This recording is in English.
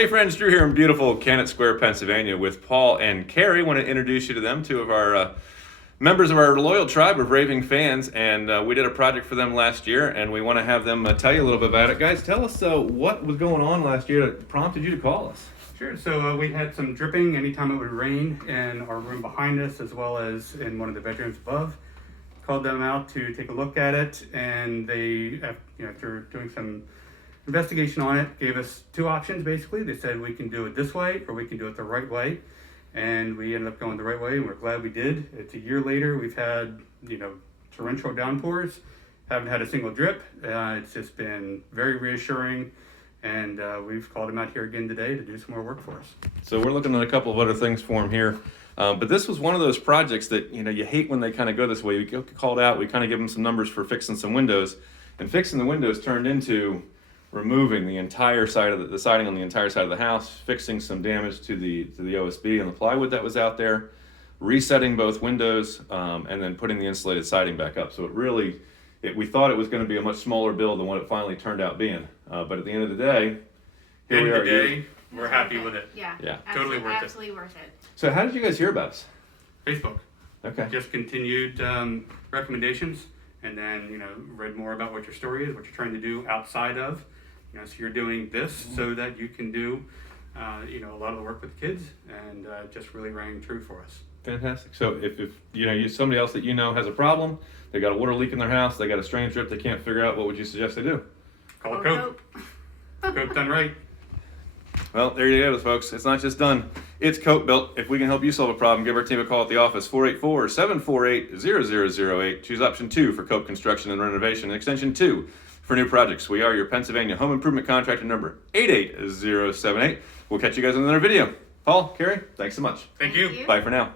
Hey friends, Drew here in beautiful 𝗗𝘁'𝘀, Pennsylvania with Paul and Kerrie. Want to introduce you to them, two of our members of our loyal tribe of raving fans, and we did a project for them last year, and we want to have them tell you a little bit about it. Guys, tell us what was going on last year that prompted you to call us. Sure. So we had some dripping anytime it would rain in our room behind us, as well as in one of the bedrooms above. Called them out to take a look at it, and they, after doing some investigation on it, gave us two options. Basically, they said we can do it this way or we can do it the right way, and we ended up going the right way, and we're glad we did. It's a year later. We've had torrential downpours, haven't had a single drip. It's just been very reassuring, and we've called him out here again today to do some more work for us. So we're looking at a couple of other things for him here, but this was one of those projects that you hate when they kind of go this way. We get called out, we kind of give them some numbers for fixing some windows, and fixing the windows turned into removing the entire side of the siding on the entire side of the house, fixing some damage to the OSB and the plywood that was out there, resetting both windows, and then putting the insulated siding back up. So we thought it was going to be a much smaller build than what it finally turned out being. But at the end of the day, here we are. We're happy with it. Yeah. Totally worth it. Absolutely worth it. So how did you guys hear about us? Facebook. Okay. Just continued recommendations, and then read more about what your story is, what you're trying to do outside of. So you're doing this so that you can do a lot of the work with kids, and just really rang true for us. Fantastic. So if somebody else that has a problem, they got a water leak in their house, they got a strange drip they can't figure out, what would you suggest they do? Call 𝗗𝘁'𝘀. 𝗗𝘁'𝘀 done right. Well, there you go, folks. It's not just done. It's 𝗗𝘁'𝘀 built. If we can help you solve a problem, give our team a call at the office, 484-748-0008. Choose option 2 for 𝗗𝘁'𝘀 Construction and Renovation, and extension 2 for new projects. We are your Pennsylvania home improvement contractor number 88078. We'll catch you guys in another video. Paul, Kerrie, thanks so much. Thank you. Bye for now.